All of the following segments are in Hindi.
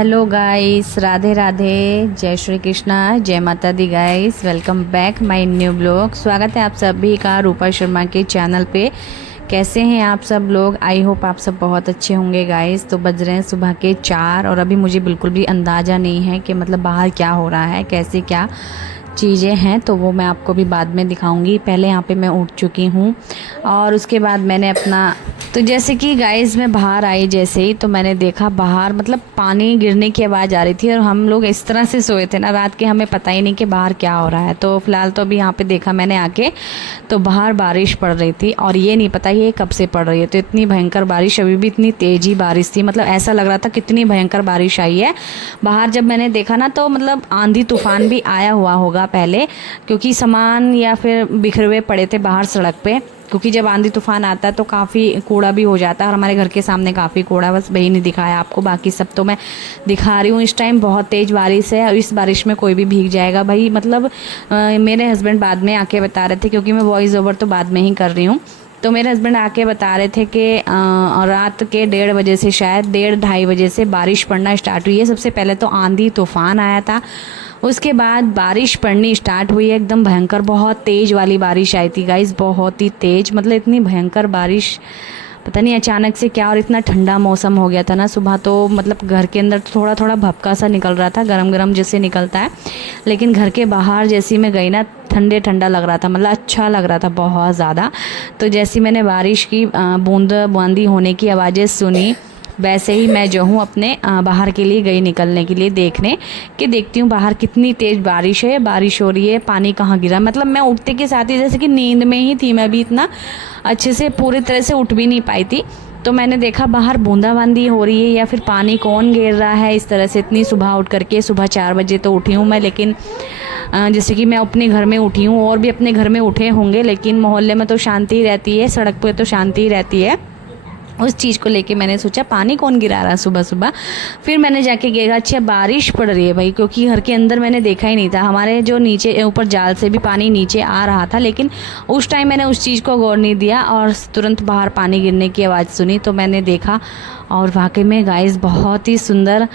हेलो गाइस, राधे राधे, जय श्री कृष्णा, जय माता दी guys. Welcome back my new blog. स्वागत है आप सभी का रूपा शर्मा के चैनल पे। कैसे हैं आप सब लोग? आई होप आप सब बहुत अच्छे होंगे गाइस। तो बज रहे हैं सुबह के 4 और अभी मुझे बिल्कुल भी अंदाज़ा नहीं है कि मतलब बाहर क्या हो रहा है, कैसे क्या चीज़ें हैं, तो वो मैं आपको भी बाद में दिखाऊंगी। पहले यहाँ पे मैं उठ चुकी हूँ और उसके बाद मैंने अपना, तो जैसे कि गाइस मैं बाहर आई जैसे ही, तो मैंने देखा बाहर मतलब पानी गिरने की आवाज़ आ रही थी और हम लोग इस तरह से सोए थे ना रात के, हमें पता ही नहीं कि बाहर क्या हो रहा है। तो फिलहाल तो अभी यहाँ पे देखा मैंने आके, तो बाहर बारिश पड़ रही थी और ये नहीं पता ये कब से पड़ रही है। तो इतनी भयंकर बारिश, अभी भी इतनी तेज़ी बारिश थी, मतलब ऐसा लग रहा था कितनी भयंकर बारिश आई है। बाहर जब मैंने देखा ना तो मतलब आंधी तूफान भी आया हुआ होगा पहले, क्योंकि सामान या फिर बिखरे हुए पड़े थे बाहर सड़क पे, क्योंकि जब आंधी तूफान आता है तो काफ़ी कूड़ा भी हो जाता है और हमारे घर के सामने काफ़ी कूड़ा, बस वही नहीं दिखाया आपको, बाकी सब तो मैं दिखा रही हूँ। इस टाइम बहुत तेज़ बारिश है और इस बारिश में कोई भी भीग जाएगा भाई। मतलब मेरे हस्बैंड बाद में आके बता रहे थे, क्योंकि मैं वॉइस ओवर तो बाद में ही कर रही हूँ, तो मेरे हस्बैंड आके बता रहे थे कि रात के 1:30 बजे से, शायद 1:30-2:30 बजे से बारिश पड़ना स्टार्ट हुई है। सबसे पहले तो आंधी तूफान आया था, उसके बाद बारिश पड़नी स्टार्ट हुई है, एकदम भयंकर बहुत तेज़ वाली बारिश आई थी गाइस, बहुत ही तेज़। मतलब इतनी भयंकर बारिश, पता नहीं अचानक से क्या, और इतना ठंडा मौसम हो गया था ना सुबह, तो मतलब घर के अंदर थोड़ा थोड़ा भपका सा निकल रहा था, गरम गरम जैसे निकलता है, लेकिन घर के बाहर जैसी मैं गई ना, ठंडे ठंडा लग रहा था, मतलब अच्छा लग रहा था बहुत ज़्यादा। तो जैसी मैंने बारिश की बूंद बांदी होने की आवाज़ें सुनी, वैसे ही मैं जो हूँ अपने बाहर के लिए गई, निकलने के लिए देखने कि देखती हूँ बाहर कितनी तेज़ बारिश है, बारिश हो रही है, पानी कहाँ गिरा। मतलब मैं उठते के साथ ही जैसे कि नींद में ही थी, मैं भी इतना अच्छे से पूरी तरह से उठ भी नहीं पाई थी, तो मैंने देखा बाहर बूंदाबांदी हो रही है या फिर पानी कौन गिर रहा है इस तरह से। इतनी सुबह उठ करके, सुबह 4 बजे तो उठी हूँ मैं, लेकिन जैसे कि मैं अपने घर में उठी हूँ, और भी अपने घर में उठे होंगे, लेकिन मोहल्ले में तो शांति रहती है, सड़क पर तो शांति रहती है। उस चीज़ को लेके मैंने सोचा पानी कौन गिरा रहा है सुबह सुबह। फिर मैंने जाके देखा, अच्छा बारिश पड़ रही है भाई, क्योंकि घर के अंदर मैंने देखा ही नहीं था, हमारे जो नीचे ऊपर जाल से भी पानी नीचे आ रहा था, लेकिन उस टाइम मैंने उस चीज़ को गौर नहीं दिया और तुरंत बाहर पानी गिरने की आवाज़ सुनी, तो मैंने देखा और वाकई में गाइस बहुत ही सुंदर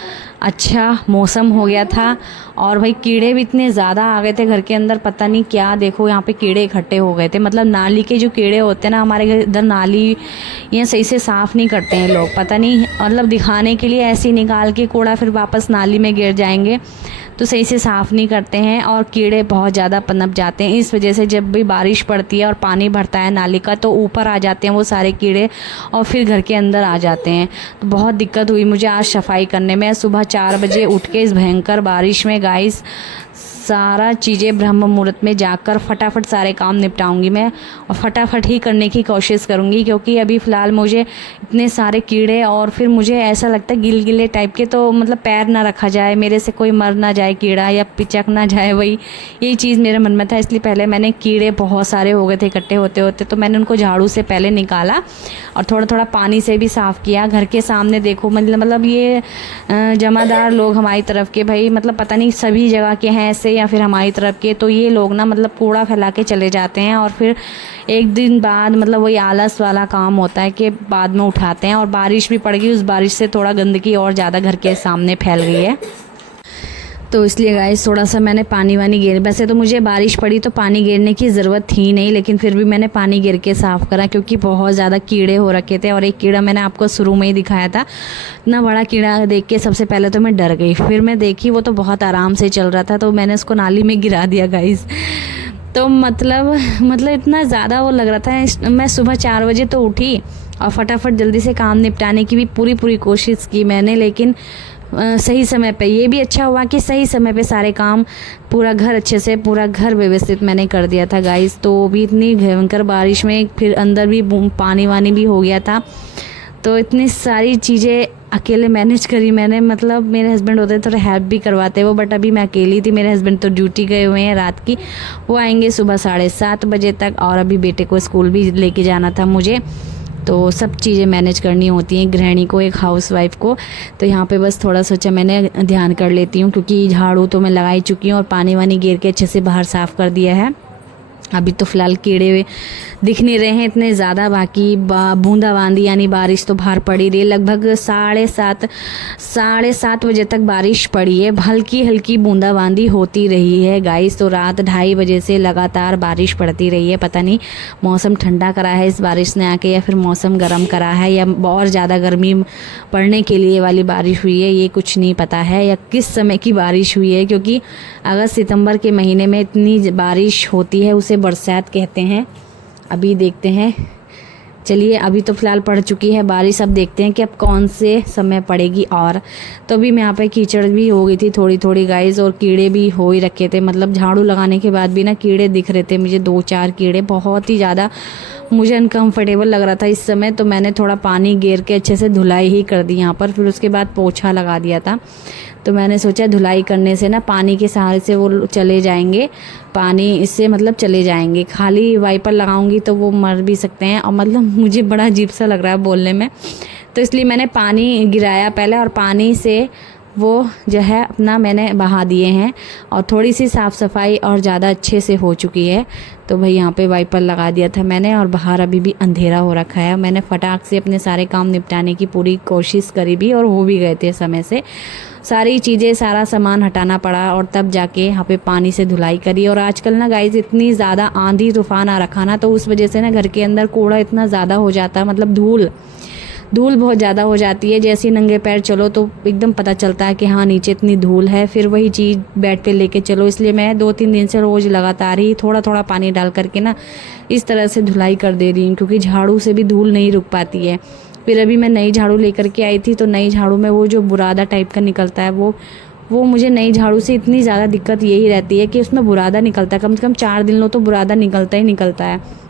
अच्छा मौसम हो गया था। और भाई कीड़े भी इतने ज़्यादा आ गए थे घर के अंदर, पता नहीं क्या, देखो यहाँ पे कीड़े इकट्ठे हो गए थे। मतलब नाली के जो कीड़े होते हैं ना, हमारे घर इधर नाली ये सही से साफ़ नहीं करते हैं लोग, पता नहीं, मतलब दिखाने के लिए ऐसे ही निकाल के कूड़ा फिर वापस नाली में गिर जाएंगे, तो सही से साफ़ नहीं करते हैं और कीड़े बहुत ज़्यादा पनप जाते हैं। इस वजह से जब भी बारिश पड़ती है और पानी भरता है नाली का, तो ऊपर आ जाते हैं वो सारे कीड़े और फिर घर के अंदर आ जाते हैं। तो बहुत दिक्कत हुई मुझे आज सफाई करने में। सुबह 4 बजे उठ के इस भयंकर बारिश में गाइस सारा चीज़ें ब्रह्म मुहूर्त में जाकर फटाफट सारे काम निपटाऊंगी मैं, और फटाफट ही करने की कोशिश करूंगी, क्योंकि अभी फ़िलहाल मुझे इतने सारे कीड़े, और फिर मुझे ऐसा लगता है गिलगिले टाइप के, तो मतलब पैर ना रखा जाए, मेरे से कोई मर ना जाए कीड़ा या पिचक ना जाए, वही यही चीज़ मेरे मन में था। इसलिए पहले मैंने, कीड़े बहुत सारे हो गए थे इकट्ठे होते होते, तो मैंने उनको झाड़ू से पहले निकाला और थोड़ा थोड़ा पानी से भी साफ़ किया। घर के सामने देखो, मतलब ये जमादार लोग हमारी तरफ के भाई, मतलब पता नहीं सभी जगह के हैं ऐसे या फिर हमारी तरफ के, तो ये लोग ना मतलब कूड़ा फैला के चले जाते हैं और फिर एक दिन बाद मतलब वही आलस वाला काम होता है कि बाद में उठाते हैं। और बारिश भी पड़ गई, उस बारिश से थोड़ा गंदगी और ज़्यादा घर के सामने फैल गई है, तो इसलिए गाइस थोड़ा सा मैंने पानी वानी गिर, वैसे तो मुझे बारिश पड़ी तो पानी गिरने की ज़रूरत थी नहीं, लेकिन फिर भी मैंने पानी गिर के साफ़ करा, क्योंकि बहुत ज़्यादा कीड़े हो रखे थे। और एक कीड़ा मैंने आपको शुरू में ही दिखाया था, इतना बड़ा कीड़ा देख के सबसे पहले तो मैं डर गई, फिर मैं देखी वो तो बहुत आराम से चल रहा था, तो मैंने उसको नाली में गिरा दिया गाइस। तो मतलब इतना ज़्यादा वो लग रहा था। मैं सुबह 4 बजे तो उठी और फटाफट जल्दी से काम निपटाने की भी पूरी कोशिश की मैंने, लेकिन सही समय पे, ये भी अच्छा हुआ कि सही समय पे सारे काम, पूरा घर अच्छे से, पूरा घर व्यवस्थित मैंने कर दिया था गाइस। तो भी इतनी भयंकर बारिश में फिर अंदर भी पानी वानी भी हो गया था, तो इतनी सारी चीज़ें अकेले मैनेज करी मैंने। मतलब मेरे हस्बैंड होते थोड़ा हेल्प भी करवाते वो, बट अभी मैं अकेली थी। मेरे हस्बैंड तो ड्यूटी गए हुए हैं रात की, वो आएंगे सुबह 7:30 बजे तक, और अभी बेटे को स्कूल भी लेके जाना था मुझे, तो सब चीज़ें मैनेज करनी होती हैं गृहिणी को, एक हाउसवाइफ को। तो यहाँ पे बस थोड़ा सोचा मैंने ध्यान कर लेती हूँ, क्योंकि झाड़ू तो मैं लगा ही चुकी हूँ और पानी वानी गिर के अच्छे से बाहर साफ़ कर दिया है। अभी तो फ़िलहाल कीड़े दिख नहीं रहे हैं इतने ज़्यादा, बाकी बूंदाबांदी यानी बारिश तो बाहर पड़ी रही है। लगभग 7:30 बजे तक बारिश पड़ी है, हल्की हल्की बूंदाबांदी होती रही है गाइस। तो रात 2:30 बजे से लगातार बारिश पड़ती रही है। पता नहीं मौसम ठंडा करा है इस बारिश ने आके, या फिर मौसम गर्म करा है, या और ज़्यादा गर्मी पड़ने के लिए वाली बारिश हुई है, ये कुछ नहीं पता है, या किस समय की बारिश हुई है। क्योंकि अगस्त सितंबर के महीने में इतनी बारिश होती है उसे बरसात कहते हैं। अभी देखते हैं, चलिए अभी तो फ़िलहाल पड़ चुकी है बारिश, अब देखते हैं कि अब कौन से समय पड़ेगी। और तो अभी मैं यहाँ पे कीचड़ भी हो गई थी थोड़ी थोड़ी गाइस, और कीड़े भी हो ही रखे थे। मतलब झाड़ू लगाने के बाद भी ना कीड़े दिख रहे थे मुझे, 2-4 कीड़े, बहुत ही ज़्यादा मुझे अनकम्फर्टेबल लग रहा था इस समय। तो मैंने थोड़ा पानी गेर के अच्छे से धुलाई ही कर दी यहाँ पर, फिर उसके बाद पोछा लगा दिया था। तो मैंने सोचा धुलाई करने से ना पानी के सहारे से वो चले जाएंगे, पानी इससे मतलब चले जाएंगे। खाली वाइपर लगाऊंगी तो वो मर भी सकते हैं, और मतलब मुझे बड़ा अजीब सा लग रहा है बोलने में, तो इसलिए मैंने पानी गिराया पहले, और पानी से वो जो है अपना मैंने बहा दिए हैं, और थोड़ी सी साफ़ सफाई और ज़्यादा अच्छे से हो चुकी है। तो भाई यहाँ पे वाइपर लगा दिया था मैंने, और बाहर अभी भी अंधेरा हो रखा है। मैंने फटाक से अपने सारे काम निपटाने की पूरी कोशिश करी भी, और हो भी गए थे समय से। सारी चीज़ें, सारा सामान हटाना पड़ा, और तब जाके यहाँ पे पानी से धुलाई करी। और आजकल ना गाइस इतनी ज़्यादा आंधी तूफान आ रखा ना, तो उस वजह से ना घर के अंदर कूड़ा इतना ज़्यादा हो जाता है, मतलब धूल बहुत ज़्यादा हो जाती है। जैसे नंगे पैर चलो तो एकदम पता चलता है कि हाँ नीचे इतनी धूल है, फिर वही चीज़ बेड पे लेके चलो। इसलिए मैं 2-3 दिन से रोज़ लगातार ही थोड़ा थोड़ा पानी डाल करके ना इस तरह से धुलाई कर दे रही हूँ, क्योंकि झाड़ू से भी धूल नहीं रुक पाती है। फिर अभी मैं नई झाड़ू लेकर के आई थी, तो नई झाड़ू में वो जो बुरादा टाइप का निकलता है, वो मुझे नई झाड़ू से इतनी ज़्यादा दिक्कत यही रहती है कि उसमें बुरादा निकलता है। कम से कम 4 दिन लो तो बुरादा निकलता ही निकलता है।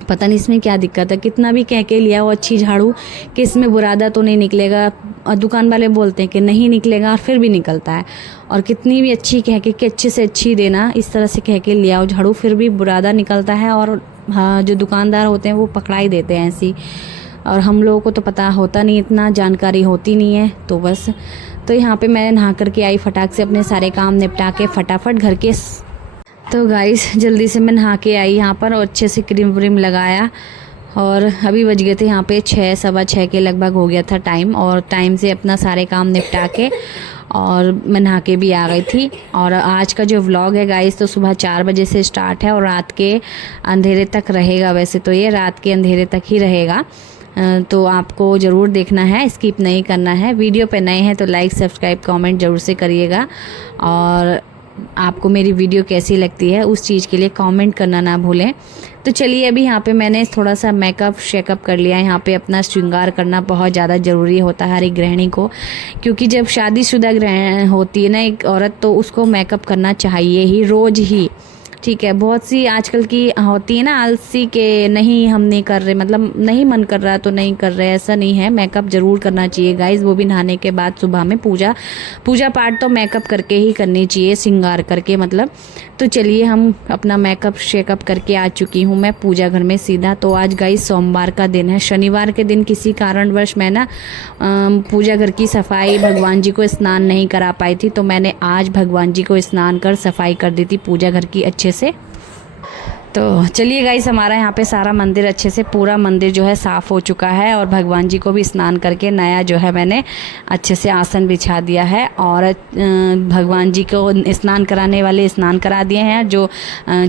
पता नहीं इसमें क्या दिक्कत है, कितना भी कह के लिया वो अच्छी झाड़ू कि इसमें बुरादा तो नहीं निकलेगा, और दुकान वाले बोलते हैं कि नहीं निकलेगा, और फिर भी निकलता है। और कितनी भी अच्छी कह के कि अच्छे से अच्छी देना, इस तरह से कह के लिया वो झाड़ू, फिर भी बुरादा निकलता है। और हाँ, जो दुकानदार होते हैं वो पकड़ा ही देते हैं ऐसी, और हम लोगों को तो पता होता नहीं, इतना जानकारी होती नहीं है। तो बस, तो यहाँ पे मैं नहा करके आई, फटाक से अपने सारे काम निपटा के फटाफट घर के। तो गाइस जल्दी से मैं नहा के आई यहाँ पर, और अच्छे से क्रीम व्रीम लगाया, और अभी बज गए थे यहाँ पे 6, 6:15 के लगभग हो गया था टाइम। और टाइम से अपना सारे काम निपटा के और मैं नहा के भी आ गई थी। और आज का जो व्लॉग है गाइस, तो सुबह 4 बजे से स्टार्ट है, और रात के अंधेरे तक रहेगा। वैसे तो ये रात के अंधेरे तक ही रहेगा, तो आपको ज़रूर देखना है, स्किप नहीं करना है। वीडियो पे नए हैं तो लाइक, सब्सक्राइब, कमेंट ज़रूर से करिएगा। और आपको मेरी वीडियो कैसी लगती है उस चीज़ के लिए कमेंट करना ना भूलें। तो चलिए अभी यहाँ पे मैंने थोड़ा सा मेकअप शेकअप कर लिया है। यहाँ पे अपना श्रृंगार करना बहुत ज़्यादा ज़रूरी होता है हर एक गृहिणी को, क्योंकि जब शादीशुदा गृहिणी होती है ना एक औरत, तो उसको मेकअप करना चाहिए ही, रोज़ ही। ठीक है, बहुत सी आजकल की होती है ना आलसी के, नहीं हम नहीं कर रहे, मतलब नहीं मन कर रहा तो नहीं कर रहे, ऐसा नहीं है। मेकअप ज़रूर करना चाहिए गाइस, वो भी नहाने के बाद। सुबह में पूजा पाठ तो मेकअप करके ही करनी चाहिए, श्रृंगार करके मतलब। तो चलिए हम अपना मेकअप शेकअप करके आ चुकी हूँ मैं पूजा घर में सीधा। तो आज गाइस सोमवार का दिन है, शनिवार के दिन किसी कारणवश मैं ना पूजा घर की सफाई, भगवान जी को स्नान नहीं करा पाई थी, तो मैंने आज भगवान जी को स्नान कर सफाई कर दी थी पूजा घर की अच्छे से। तो चलिए गाइस, हमारा यहाँ पे सारा मंदिर अच्छे से, पूरा मंदिर जो है साफ़ हो चुका है, और भगवान जी को भी स्नान करके नया जो है मैंने अच्छे से आसन बिछा दिया है। और भगवान जी को स्नान कराने वाले स्नान करा दिए हैं, जो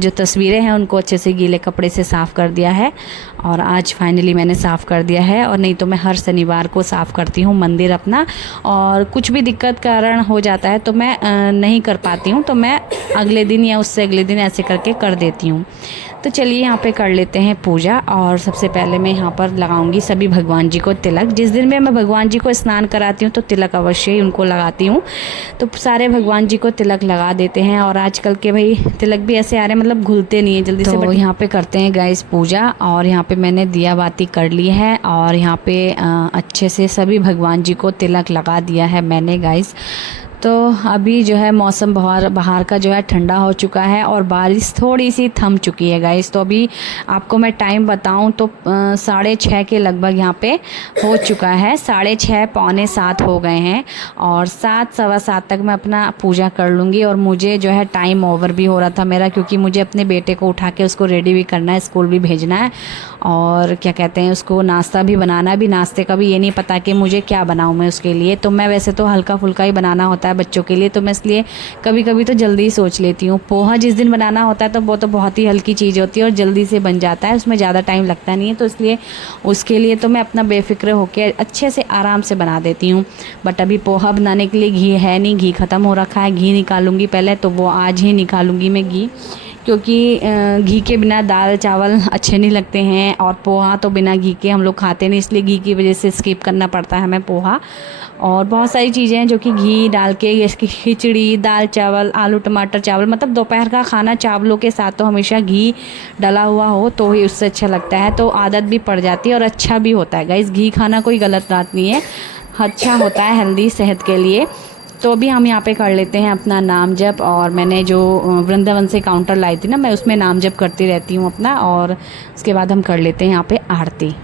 तस्वीरें हैं उनको अच्छे से गीले कपड़े से साफ़ कर दिया है। और आज फाइनली मैंने साफ़ कर दिया है, और नहीं तो मैं हर शनिवार को साफ़ करती हूँ मंदिर अपना, और कुछ भी दिक्कत कारण हो जाता है तो मैं नहीं कर पाती हूँ, तो मैं अगले दिन या उससे अगले दिन ऐसे करके कर देती हूँ। तो चलिए यहाँ पे कर लेते हैं पूजा। और सबसे पहले मैं यहाँ पर लगाऊंगी सभी भगवान जी को तिलक। जिस दिन भी मैं भगवान जी को स्नान कराती हूँ तो तिलक अवश्य ही उनको लगाती हूँ, तो सारे भगवान जी को तिलक लगा देते हैं। और आजकल के भाई तिलक भी ऐसे आ रहे हैं, मतलब घुलते नहीं है जल्दी से। तो यहाँ पे करते हैं गाइस पूजा, और यहाँ पे मैंने दिया बाती कर ली है, और यहाँ पे अच्छे से सभी भगवान जी को तिलक लगा दिया है मैंने गाइस। तो अभी जो है मौसम बाहर का जो है ठंडा हो चुका है और बारिश थोड़ी सी थम चुकी है गाइस। तो अभी आपको मैं टाइम बताऊं तो 6:30 के लगभग यहाँ पे हो चुका है। 6:30 पौने 7 हो गए हैं और 7 सवा 7 तक मैं अपना पूजा कर लूँगी। और मुझे जो है टाइम ओवर भी हो रहा था मेरा, क्योंकि मुझे अपने बेटे को उठा के उसको रेडी भी करना है, स्कूल भी भेजना है और क्या कहते हैं उसको नाश्ता भी बनाना है। भी नाश्ते का भी ये नहीं पता कि मुझे क्या बनाऊँ मैं उसके लिए। तो मैं वैसे तो हल्का फुल्का ही बनाना होता है बच्चों के लिए, तो मैं इसलिए कभी कभी तो जल्दी ही सोच लेती हूँ। पोहा जिस दिन बनाना होता है तो वो तो बहुत ही हल्की चीज़ होती है और जल्दी से बन जाता है, उसमें ज़्यादा टाइम लगता नहीं है। तो इसलिए उसके लिए तो मैं अपना बेफिक्र होकर अच्छे से आराम से बना देती हूँ। बट अभी पोहा बनाने के लिए घी है नहीं, घी ख़त्म हो रखा है। घी निकालूंगी पहले, तो वो आज ही निकालूंगी मैं घी, क्योंकि घी के बिना दाल चावल अच्छे नहीं लगते हैं और पोहा तो बिना घी के हम लोग खाते नहीं, इसलिए घी की वजह से स्किप करना पड़ता है हमें पोहा। और बहुत सारी चीज़ें हैं जो कि घी डाल के, जैसे खिचड़ी, दाल चावल, आलू टमाटर चावल, मतलब दोपहर का खाना चावलों के साथ तो हमेशा घी डला हुआ हो तो ही उससे अच्छा लगता है। तो आदत भी पड़ जाती है और अच्छा भी होता है गाइस। घी खाना कोई गलत बात नहीं है, अच्छा होता है हेल्दी सेहत के लिए। तो अभी हम यहाँ पे कर लेते हैं अपना नाम जप। और मैंने जो वृंदावन से काउंटर लाई थी ना, मैं उसमें नाम जप करती रहती हूँ अपना। और उसके बाद हम कर लेते हैं यहाँ पे आरती।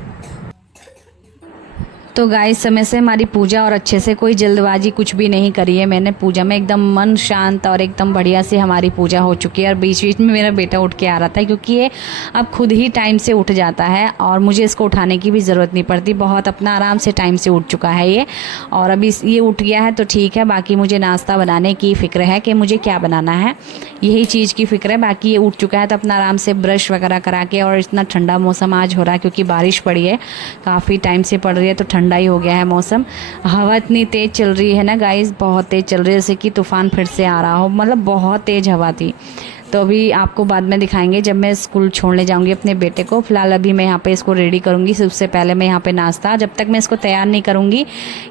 तो गाइस समय से हमारी पूजा और अच्छे से कोई जल्दबाजी कुछ भी नहीं करी है मैंने पूजा में, एकदम मन शांत और एकदम बढ़िया से हमारी पूजा हो चुकी है। और बीच बीच में मेरा बेटा उठ के आ रहा था, क्योंकि ये अब खुद ही टाइम से उठ जाता है और मुझे इसको उठाने की भी ज़रूरत नहीं पड़ती, बहुत अपना आराम से टाइम से उठ चुका है ये। और अभी ये उठ गया है तो ठीक है, बाकी मुझे नाश्ता बनाने की फ़िक्र है कि मुझे क्या बनाना है, यही चीज़ की फ़िक्र है। बाकी ये उठ चुका है तो अपना आराम से ब्रश वगैरह करा के, और इतना ठंडा मौसम आज हो रहा है क्योंकि बारिश पड़ी है, काफ़ी टाइम से पड़ रही है तो ठंडा ही हो गया है मौसम। हवा इतनी तेज़ चल रही है ना गाइस, बहुत तेज़ चल रही है, जैसे कि तूफ़ान फिर से आ रहा हो, मतलब बहुत तेज़ हवा थी। तो अभी आपको बाद में दिखाएंगे जब मैं स्कूल छोड़ने जाऊंगी अपने बेटे को। फिलहाल अभी मैं यहाँ पे इसको रेडी करूंगी, उससे पहले मैं यहाँ पे नाश्ता, जब तक मैं इसको तैयार नहीं करूंगी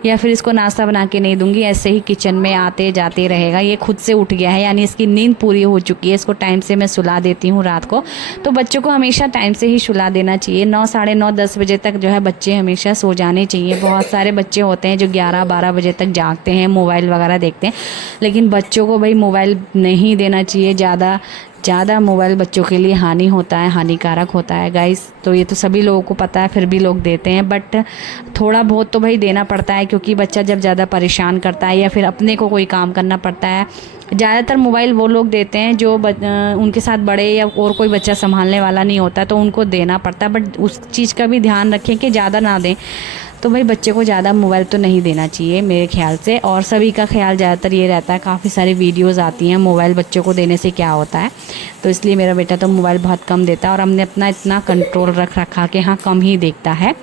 या फिर इसको नाश्ता बना के नहीं दूंगी, ऐसे ही किचन में आते जाते रहेगा। ये खुद से उठ गया है, यानी इसकी नींद पूरी हो चुकी है। इसको टाइम से मैं सुला देती हूँ रात को। तो बच्चों को हमेशा टाइम से ही सुला देना चाहिए, 9, साढ़े 9, 10 बजे तक जो है बच्चे हमेशा सो जाने चाहिए। बहुत सारे बच्चे होते हैं जो 11-12 बजे तक जागते हैं, मोबाइल वगैरह देखते हैं, लेकिन बच्चों को भाई मोबाइल नहीं देना चाहिए। ज़्यादा मोबाइल बच्चों के लिए हानि होता है, हानिकारक होता है गाइस। तो ये तो सभी लोगों को पता है, फिर भी लोग देते हैं। बट थोड़ा बहुत तो भाई देना पड़ता है, क्योंकि बच्चा जब ज़्यादा परेशान करता है या फिर अपने को कोई काम करना पड़ता है। ज़्यादातर मोबाइल वो लोग देते हैं जो उनके साथ बड़े या और कोई बच्चा संभालने वाला नहीं होता, तो उनको देना पड़ता है। बट उस चीज़ का भी ध्यान रखें कि ज़्यादा ना दें। तो भाई बच्चे को ज़्यादा मोबाइल तो नहीं देना चाहिए मेरे ख्याल से, और सभी का ख्याल ज़्यादातर ये रहता है। काफ़ी सारी वीडियोज़ आती हैं मोबाइल बच्चों को देने से क्या होता है, तो इसलिए मेरा बेटा तो मोबाइल बहुत कम देता है और हमने अपना इतना कंट्रोल रख रखा कि हाँ कम ही देखता है।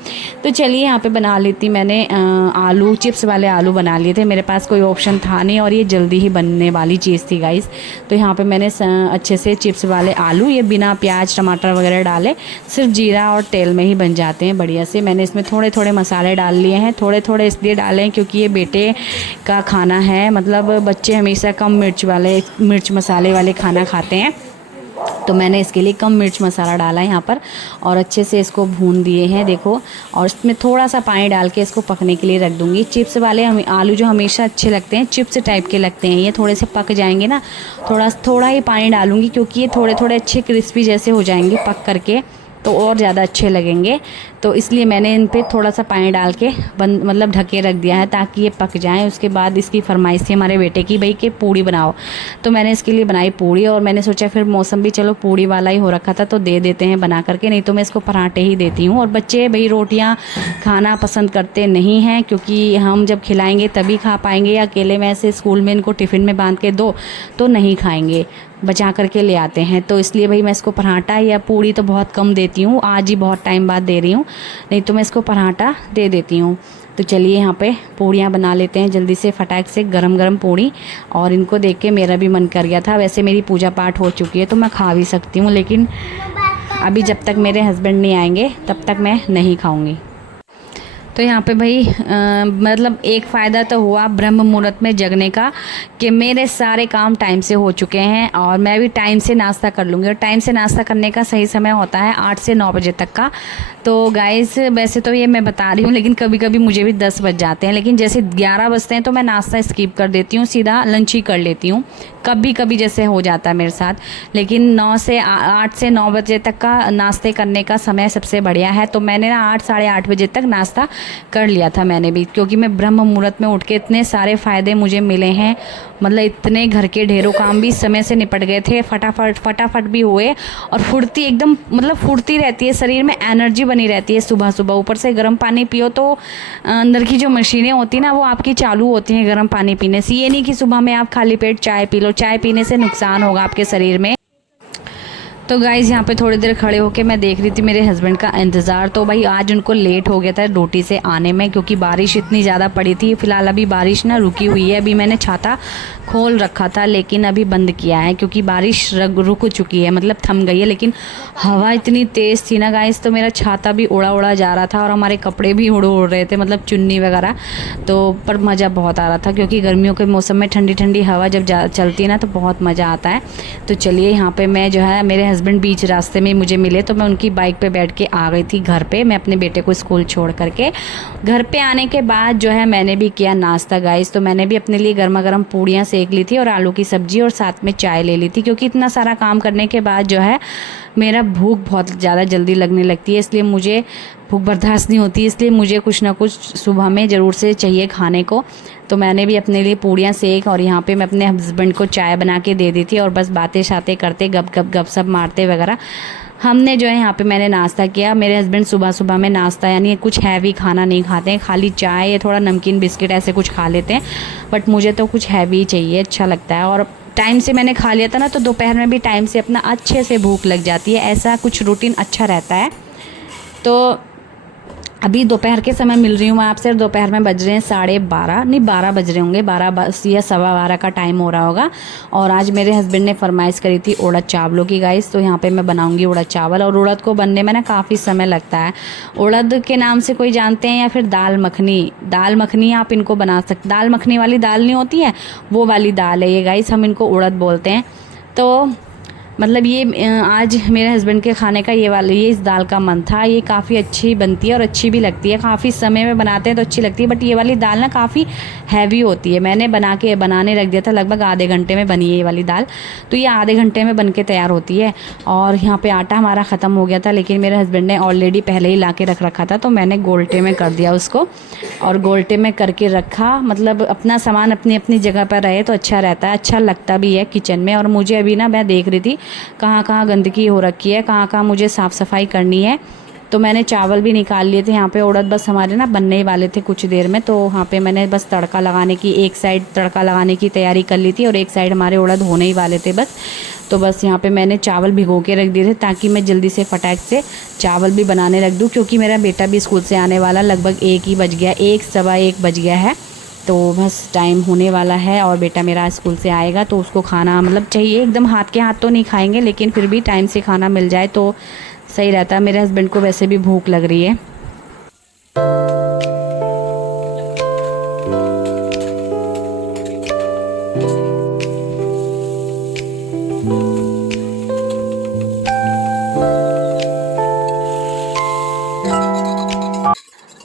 तो चलिए यहाँ पे बना लेती मैंने आलू, चिप्स वाले आलू बना लिए थे, मेरे पास कोई ऑप्शन था नहीं और ये जल्दी ही बनने वाली चीज़ थी गाइस। तो यहाँ पे मैंने अच्छे से चिप्स वाले आलू, ये बिना प्याज टमाटर वगैरह डाले, सिर्फ जीरा और तेल में ही बन जाते हैं बढ़िया से। मैंने इसमें थोड़े थोड़े मसाले डाल लिए हैं, थोड़े थोड़े इसलिए डाले हैं क्योंकि ये बेटे का खाना है, मतलब बच्चे हमेशा कम मिर्च मसाले वाले खाना खाते हैं, तो मैंने इसके लिए कम मिर्च मसाला डाला है यहाँ पर। और अच्छे से इसको भून दिए हैं देखो, और इसमें थोड़ा सा पानी डाल के इसको पकने के लिए रख दूँगी। चिप्स वाले आलू जो हमेशा अच्छे लगते हैं, चिप्स टाइप के लगते हैं, ये थोड़े से पक जाएंगे ना, थोड़ा ही पानी डालूँगी क्योंकि ये थोड़े थोड़े अच्छे क्रिस्पी जैसे हो जाएंगे पक करके, तो और ज़्यादा अच्छे लगेंगे। तो इसलिए मैंने इन पे थोड़ा सा पानी डाल के मतलब ढके रख दिया है ताकि ये पक जाएं। उसके बाद इसकी फरमाइश थी हमारे बेटे की भाई कि पूड़ी बनाओ, तो मैंने इसके लिए बनाई पूड़ी। और मैंने सोचा फिर मौसम भी चलो पूड़ी वाला ही हो रखा था तो दे देते हैं बना करके, नहीं तो मैं इसको पराठे ही देती हूँ। और बच्चे भाई रोटियाँ खाना पसंद करते नहीं हैं, क्योंकि हम जब खिलाएँगे तभी खा पाएंगे, या अकेले में ऐसे स्कूल में इनको टिफ़िन में बांध के दो तो नहीं खाएँगे, बचा करके ले आते हैं। तो इसलिए भाई मैं इसको पराठा या पूड़ी तो बहुत कम देती हूँ, आज ही बहुत टाइम बाद दे रही हूँ, नहीं तो मैं इसको पराठा दे देती हूँ। तो चलिए यहाँ पे पूड़ियाँ बना लेते हैं जल्दी से फटाक से, गरम गरम पूड़ी। और इनको देख के मेरा भी मन कर गया था, वैसे मेरी पूजा पाठ हो चुकी है तो मैं खा भी सकती हूँ, लेकिन अभी जब तक मेरे हस्बैंड नहीं आएंगे तब तक मैं नहीं खाऊँगी। तो यहाँ पे भाई मतलब एक फ़ायदा तो हुआ ब्रह्म मुहूर्त में जगने का कि मेरे सारे काम टाइम से हो चुके हैं और मैं भी टाइम से नाश्ता कर लूँगी। और टाइम से नाश्ता करने का सही समय होता है 8 से 9 बजे तक का। तो गाइस वैसे तो ये मैं बता रही हूँ, लेकिन कभी कभी मुझे भी 10 बज जाते हैं, लेकिन जैसे 11 बजते हैं तो मैं नाश्ता स्किप कर देती हूँ, सीधा लंच ही कर लेती हूँ। कभी कभी जैसे हो जाता है मेरे साथ, लेकिन 8 से 9 बजे तक का नाश्ते करने का समय सबसे बढ़िया है। तो मैंने ना 8 साढ़े 8 बजे तक नाश्ता कर लिया था मैंने भी, क्योंकि मैं ब्रह्म मुहूर्त में उठ के इतने सारे फ़ायदे मुझे मिले हैं। मतलब इतने घर के ढेरों काम भी समय से निपट गए थे, फटाफट फटाफट भी हुए। और फुर्ती एकदम मतलब फुर्ती रहती है शरीर में, एनर्जी बनी रहती है सुबह सुबह। ऊपर से गर्म पानी पियो तो अंदर की जो मशीनें होती हैं ना वो आपकी चालू होती हैं गर्म पानी पीने से। ये नहीं कि सुबह में आप खाली पेट चाय पी लो, चाय पीने से नुकसान होगा आपके शरीर में। तो गाइज़ यहाँ पे थोड़ी देर खड़े होके मैं देख रही थी मेरे हस्बैंड का इंतज़ार। तो भाई आज उनको लेट हो गया था ड्यूटी से आने में, क्योंकि बारिश इतनी ज़्यादा पड़ी थी। फ़िलहाल अभी बारिश ना रुकी हुई है। अभी मैंने छाता खोल रखा था लेकिन अभी बंद किया है, क्योंकि बारिश रुक चुकी है, मतलब थम गई है। लेकिन हवा इतनी तेज़ थी ना गाइज़, तो मेरा छाता भी उड़ा उड़ा जा रहा था और हमारे कपड़े भी उड़ उड़ रहे थे, मतलब चुन्नी वगैरह। तो पर मज़ा बहुत आ रहा था, क्योंकि गर्मियों के मौसम में ठंडी ठंडी हवा जब चलती है ना तो बहुत मज़ा आता है। तो चलिए यहाँ पे मैं जो है, मेरे हस्बैंड बीच रास्ते में मुझे मिले तो मैं उनकी बाइक पे बैठ के आ गई थी घर पे। मैं अपने बेटे को स्कूल छोड़ करके घर पे आने के बाद जो है मैंने भी किया नाश्ता गाइस। तो मैंने भी अपने लिए गर्मा गर्म पूड़ियाँ सेक ली थी और आलू की सब्जी और साथ में चाय ले ली थी, क्योंकि इतना सारा काम करने के बाद जो है मेरा भूख बहुत ज़्यादा जल्दी लगने लगती है, इसलिए मुझे भूख बर्दाश्त नहीं होती, इसलिए मुझे कुछ ना कुछ सुबह में ज़रूर से चाहिए खाने को। तो मैंने भी अपने लिए पूड़ियाँ सेक और यहाँ पे मैं अपने हस्बैंड को चाय बना के दे दी थी, और बस बातें शातें करते गप सब मारते वगैरह हमने जो है यहाँ पे मैंने नाश्ता किया। मेरे हस्बैंड सुबह सुबह में नाश्ता यानी कुछ हैवी खाना नहीं खाते हैं, खाली चाय या थोड़ा नमकीन बिस्किट ऐसे कुछ खा लेते हैं। बट मुझे तो कुछ हैवी चाहिए, अच्छा लगता है। और टाइम से मैंने खा लिया था ना तो दोपहर में भी टाइम से अपना अच्छे से भूख लग जाती है, ऐसा कुछ रूटीन अच्छा रहता है। तो अभी दोपहर के समय मिल रही हूँ मैं आपसे। दोपहर में बज रहे हैं 12:30, नहीं 12 बज रहे होंगे, 12 या 12:15 का टाइम हो रहा होगा। और आज मेरे हस्बैंड ने फरमाइश करी थी उड़द चावलों की गाइस। तो यहाँ पे मैं बनाऊंगी उड़द चावल, और उड़द को बनने में ना काफ़ी समय लगता है। उड़द के नाम से कोई जानते हैं या फिर दाल मखनी? दाल मखनी आप इनको बना सकते, दाल मखनी वाली दाल नहीं होती है, वो वाली दाल है ये गाइस, हम इनको उड़द बोलते हैं। तो मतलब ये आज मेरे हस्बैंड के खाने का ये इस दाल का मन था। ये काफ़ी अच्छी बनती है और अच्छी भी लगती है, काफ़ी समय में बनाते हैं तो अच्छी लगती है। बट ये वाली दाल ना काफ़ी हैवी होती है। मैंने बनाने रख दिया था, लगभग आधे घंटे में बनी है ये वाली दाल। तो ये आधे घंटे में बन के तैयार होती है। और यहाँ पे आटा हमारा ख़त्म हो गया था, लेकिन मेरे हस्बैंड ने ऑलरेडी पहले ही ला के रख रखा था, तो मैंने गोल्टे में कर दिया उसको। और गोल्टे में करके रखा, मतलब अपना सामान अपनी अपनी जगह पर रहे तो अच्छा रहता है, अच्छा लगता भी है किचन में। और मुझे अभी ना मैं देख रही थी कहाँ कहाँ गंदगी हो रखी है, कहाँ कहाँ मुझे साफ़ सफाई करनी है। तो मैंने चावल भी निकाल लिए थे। यहाँ पे उड़द बस हमारे ना बनने ही वाले थे कुछ देर में। तो यहाँ पे मैंने बस तड़का लगाने की, एक साइड तड़का लगाने की तैयारी कर ली थी और एक साइड हमारे उड़द होने ही वाले थे बस। तो बस यहाँ पे मैंने चावल भिगो के रख दिए थे ताकि मैं जल्दी से फटाक से चावल भी बनाने रख दूँ, क्योंकि मेरा बेटा भी स्कूल से आने वाला, लगभग 1 ही बज गया, 1 सवा 1 बज गया है। तो बस टाइम होने वाला है और बेटा मेरा स्कूल से आएगा तो उसको खाना मतलब चाहिए, एकदम हाथ के हाथ तो नहीं खाएंगे, लेकिन फिर भी टाइम से खाना मिल जाए तो सही रहता है। मेरे हस्बैंड को वैसे भी भूख लग रही है।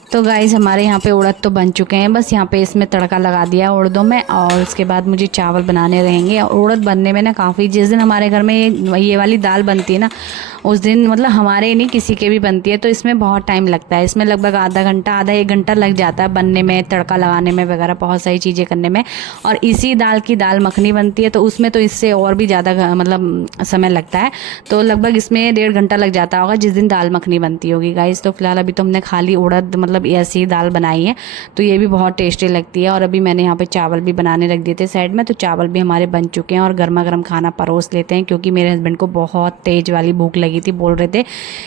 तो गाइज़ हमारे यहाँ पे उड़द तो बन चुके हैं, बस यहाँ पे इसमें तड़का लगा दिया उड़दों में, और उसके बाद मुझे चावल बनाने रहेंगे। उड़द बनने में ना काफ़ी, जिस दिन हमारे घर में ये वाली दाल बनती है ना उस दिन, मतलब हमारे नहीं किसी के भी बनती है, तो इसमें बहुत टाइम लगता है। इसमें लगभग आधा 1 घंटा लग जाता है बनने में, तड़का लगाने में वगैरह, बहुत सारी चीज़ें करने में। और इसी दाल की दाल मखनी बनती है तो उसमें तो इससे और भी ज़्यादा मतलब समय लगता है। तो लगभग इसमें 1.5 घंटा लग जाता होगा जिस दिन दाल मखनी बनती होगी गाइस। तो फिलहाल अभी तो हमने खाली उड़द मतलब ऐसी दाल बनाई है, तो ये भी बहुत टेस्टी लगती है। और अभी मैंने यहाँ पे चावल भी बनाने रख दिए थे साइड में, तो चावल भी हमारे बन चुके हैं और गर्मा गर्म खाना परोस लेते हैं, क्योंकि मेरे हस्बैंड को बहुत तेज़ वाली भूख लगी थी, बोल रहे थे,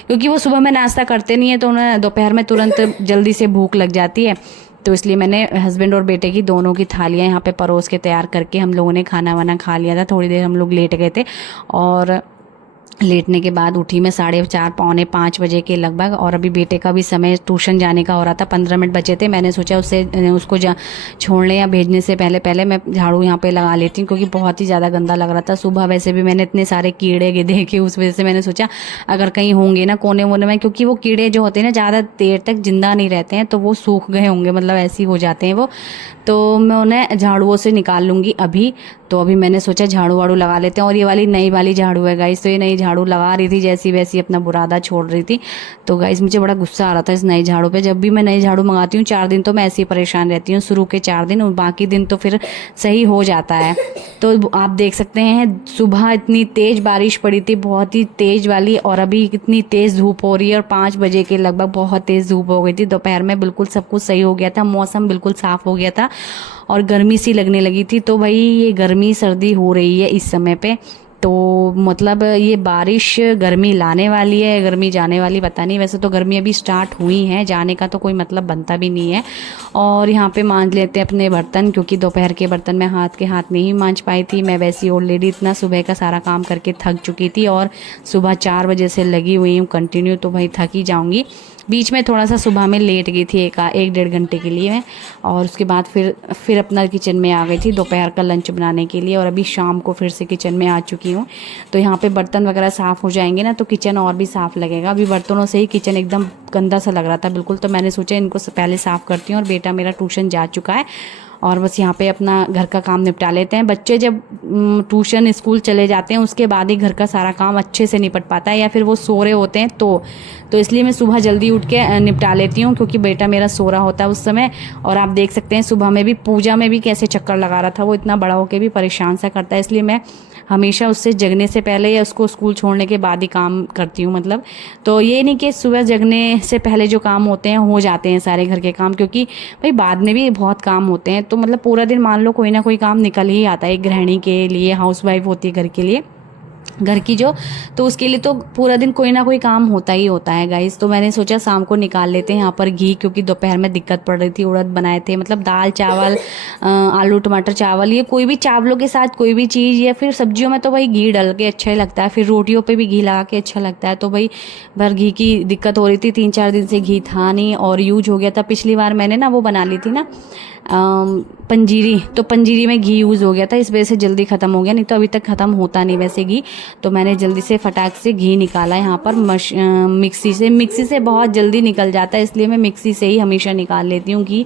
क्योंकि वो सुबह में नाश्ता करते नहीं है तो उन्हें दोपहर में तुरंत जल्दी से भूख लग जाती है। तो इसलिए मैंने हस्बैंड और बेटे की दोनों की थालियाँ यहाँ पे परोस के तैयार करके हम लोगों ने खाना वाना खा लिया था। थोड़ी देर हम लोग लेट गए थे और लेटने के बाद उठी मैं 4:30 पौने 5 बजे के लगभग। और अभी बेटे का भी समय ट्यूशन जाने का हो रहा था, 15 मिनट बचे थे। मैंने सोचा उसको छोड़ने या भेजने से पहले पहले मैं झाड़ू यहाँ पे लगा लेती हूँ, क्योंकि बहुत ही ज़्यादा गंदा लग रहा था। सुबह वैसे भी मैंने इतने सारे कीड़े देखे, उस वजह से मैंने सोचा अगर कहीं होंगे ना कोने वोने में, क्योंकि वो कीड़े जो होते हैं ना ज़्यादा देर तक जिंदा नहीं रहते हैं, तो वो सूख गए होंगे, मतलब ऐसे ही हो जाते हैं वो। तो मैं उन्हें झाड़ुओं से निकाल लूँगी अभी। तो अभी मैंने सोचा झाड़ू वाड़ू लगा लेते हैं। और ये वाली नई वाली झाड़ू है गाइस, तो ये नई झाड़ू लगा रही थी जैसी वैसी अपना बुरादा छोड़ रही थी। तो गाइस मुझे बड़ा गुस्सा आ रहा था इस नई झाड़ू पे। जब भी मैं नई झाड़ू मंगाती हूँ 4 दिन तो मैं ऐसे ही परेशान रहती हूँ, शुरू के 4 दिन, और बाकी दिन तो फिर सही हो जाता है। तो आप देख सकते हैं सुबह इतनी तेज बारिश पड़ी थी, बहुत ही तेज वाली, और अभी कितनी तेज धूप हो रही है। और 5 बजे के लगभग बहुत तेज धूप हो गई थी। दोपहर में बिल्कुल सब कुछ सही हो गया था, मौसम बिल्कुल साफ हो गया था और गर्मी सी लगने लगी थी। तो भाई ये गर्मी सर्दी हो रही है इस समय पे, तो मतलब ये बारिश गर्मी लाने वाली है, गर्मी जाने वाली पता नहीं। वैसे तो गर्मी अभी स्टार्ट हुई है, जाने का तो कोई मतलब बनता भी नहीं है। और यहाँ पे मांज लेते हैं अपने बर्तन, क्योंकि दोपहर के बर्तन मैं हाथ के हाथ नहीं मांज पाई थी। मैं वैसी ऑलरेडी इतना सुबह का सारा काम करके थक चुकी थी, और सुबह 4 बजे से लगी हुई हूँ कंटिन्यू, तो भाई थक ही जाऊँगी। बीच में थोड़ा सा सुबह में लेट गई थी एक डेढ़ घंटे के लिए मैं, और उसके बाद फिर अपना किचन में आ गई थी दोपहर का लंच बनाने के लिए। और अभी शाम को फिर से किचन में आ चुकी हूँ। तो यहाँ पे बर्तन वगैरह साफ़ हो जाएंगे ना, तो किचन और भी साफ़ लगेगा। अभी बर्तनों से ही किचन एकदम गंदा सा लग रहा था बिल्कुल। तो मैंने सोचा इनको पहले साफ़ करती हूँ। और बेटा मेरा ट्यूशन जा चुका है, और बस यहाँ पे अपना घर का काम निपटा लेते हैं। बच्चे जब ट्यूशन स्कूल चले जाते हैं उसके बाद ही घर का सारा काम अच्छे से निपट पाता है, या फिर वो सो रहे होते हैं तो इसलिए मैं सुबह जल्दी उठ के निपटा लेती हूँ, क्योंकि बेटा मेरा सो रहा होता है उस समय। और आप देख सकते हैं सुबह में भी पूजा में भी कैसे चक्कर लगा रहा था, वो इतना बड़ा होकर भी परेशान सा करता है। इसलिए मैं हमेशा उससे जगने से पहले या उसको स्कूल छोड़ने के बाद ही काम करती हूँ, मतलब। तो ये नहीं कि सुबह जगने से पहले जो काम होते हैं हो जाते हैं सारे घर के काम, क्योंकि भाई बाद में भी बहुत काम होते हैं। तो मतलब पूरा दिन मान लो कोई ना कोई काम निकल ही आता है एक गृहिणी के लिए, हाउसवाइफ होती है घर के लिए, घर की जो, तो उसके लिए तो पूरा दिन कोई ना कोई काम होता ही होता है गाइस। तो मैंने सोचा शाम को निकाल लेते हैं यहाँ पर घी, क्योंकि दोपहर में दिक्कत पड़ रही थी। उड़द बनाए थे, मतलब दाल चावल आलू टमाटर चावल, ये कोई भी चावलों के साथ कोई भी चीज़ या फिर सब्जियों में तो भाई घी डाल के अच्छा ही लगता है, फिर रोटियों पे भी घी लगा के अच्छा लगता है। तो भाई भर घी की दिक्कत हो रही थी, 3-4 दिन से घी था नहीं और यूज हो गया था। पिछली बार मैंने ना वो बना ली थी ना पंजीरी, तो पंजीरी में घी यूज़ हो गया था, इस वजह से जल्दी ख़त्म हो गया, नहीं तो अभी तक ख़त्म होता नहीं वैसे घी। तो मैंने जल्दी से फटाक से घी निकाला यहाँ पर मिक्सी से बहुत जल्दी निकल जाता है, इसलिए मैं मिक्सी से ही हमेशा निकाल लेती हूँ घी।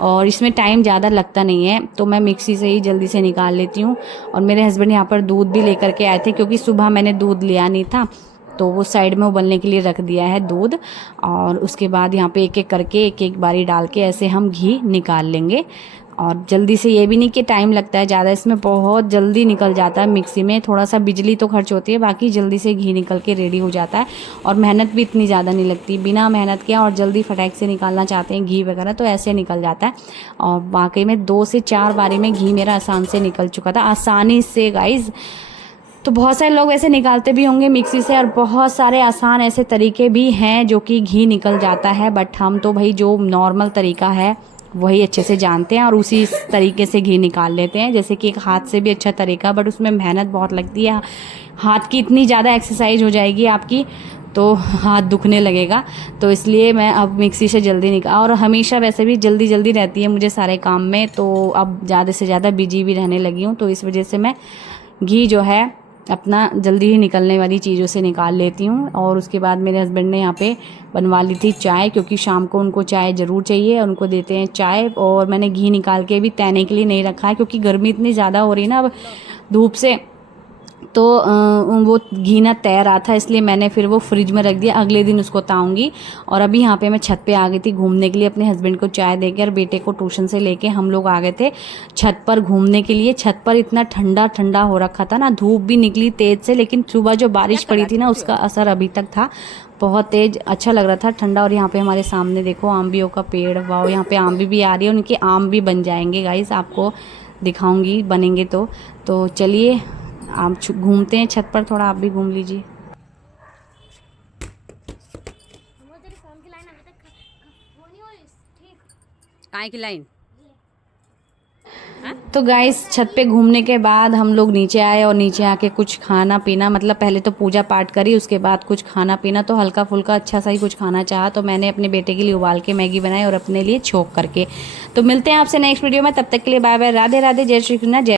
और इसमें टाइम ज़्यादा लगता नहीं है, तो मैं मिक्सी से ही जल्दी से निकाल लेती हूँ। और मेरे हस्बैंड यहाँ पर दूध भी लेकर के आए थे, क्योंकि सुबह मैंने दूध लिया नहीं था, तो वो साइड में उबलने के लिए रख दिया है दूध। और उसके बाद यहाँ पे एक एक करके एक एक बारी डाल के ऐसे हम घी निकाल लेंगे। और जल्दी से, ये भी नहीं कि टाइम लगता है ज़्यादा, इसमें बहुत जल्दी निकल जाता है। मिक्सी में थोड़ा सा बिजली तो खर्च होती है, बाकी जल्दी से घी निकल के रेडी हो जाता है। और मेहनत भी इतनी ज़्यादा नहीं लगती, बिना मेहनत के और जल्दी फटाक से निकालना चाहते हैं घी वगैरह तो ऐसे निकल जाता है। और वाकई में 2 से 4 बारी में घी मेरा आसान से निकल चुका था, आसानी से गाइज़। तो बहुत सारे लोग ऐसे निकालते भी होंगे मिक्सी से, और बहुत सारे आसान ऐसे तरीके भी हैं जो कि घी निकल जाता है, बट हम तो भाई जो नॉर्मल तरीका है वही अच्छे से जानते हैं और उसी तरीके से घी निकाल लेते हैं। जैसे कि एक हाथ से भी अच्छा तरीका, बट उसमें मेहनत बहुत लगती है, हाथ की इतनी ज़्यादा एक्सरसाइज हो जाएगी आपकी तो हाथ दुखने लगेगा। तो इसलिए मैं अब मिक्सी से जल्दी निकाल, और हमेशा वैसे भी जल्दी जल्दी रहती है मुझे सारे काम में, तो अब ज़्यादा से ज़्यादा बिजी भी रहने लगी हूँ, तो इस वजह से मैं घी जो है अपना जल्दी ही निकलने वाली चीज़ों से निकाल लेती हूँ। और उसके बाद मेरे हस्बैंड ने यहाँ पे बनवा ली थी चाय, क्योंकि शाम को उनको चाय ज़रूर चाहिए, उनको देते हैं चाय। और मैंने घी निकाल के भी तैने के लिए नहीं रखा है, क्योंकि गर्मी इतनी ज़्यादा हो रही है ना अब धूप से, तो वो घी ना तैर रहा था, इसलिए मैंने फिर वो फ्रिज में रख दिया, अगले दिन उसको ताऊंगी। और अभी यहाँ पे मैं छत पे आ गई थी घूमने के लिए, अपने हस्बैंड को चाय देके और बेटे को ट्यूशन से लेके हम लोग आ गए थे छत पर घूमने के लिए। छत पर इतना ठंडा ठंडा हो रखा था ना, धूप भी निकली तेज से, लेकिन सुबह जो बारिश पड़ी थी ना उसका असर अभी तक था, बहुत तेज अच्छा लग रहा था ठंडा। और यहाँ पे हमारे सामने देखो आम्बियों का पेड़, वाह, यहाँ पे आम्बी भी आ रही है, उनके आम भी बन जाएंगे गाइस, आपको दिखाऊंगी बनेंगे तो चलिए आप घूमते हैं छत पर, थोड़ा आप भी घूम लीजिए। काय की लाइन तो गाइस छत पे घूमने के बाद हम लोग नीचे आए और नीचे आके कुछ खाना पीना, मतलब पहले तो पूजा पाठ करी, उसके बाद कुछ खाना पीना, तो हल्का फुल्का अच्छा सा ही कुछ खाना चाहा, तो मैंने अपने बेटे के लिए उबाल के मैगी बनाई और अपने लिए छोक करके। तो मिलते हैं आपसे नेक्स्ट वीडियो में, तब तक के लिए बाय बाय, राधे राधे, जय श्री कृष्ण, जय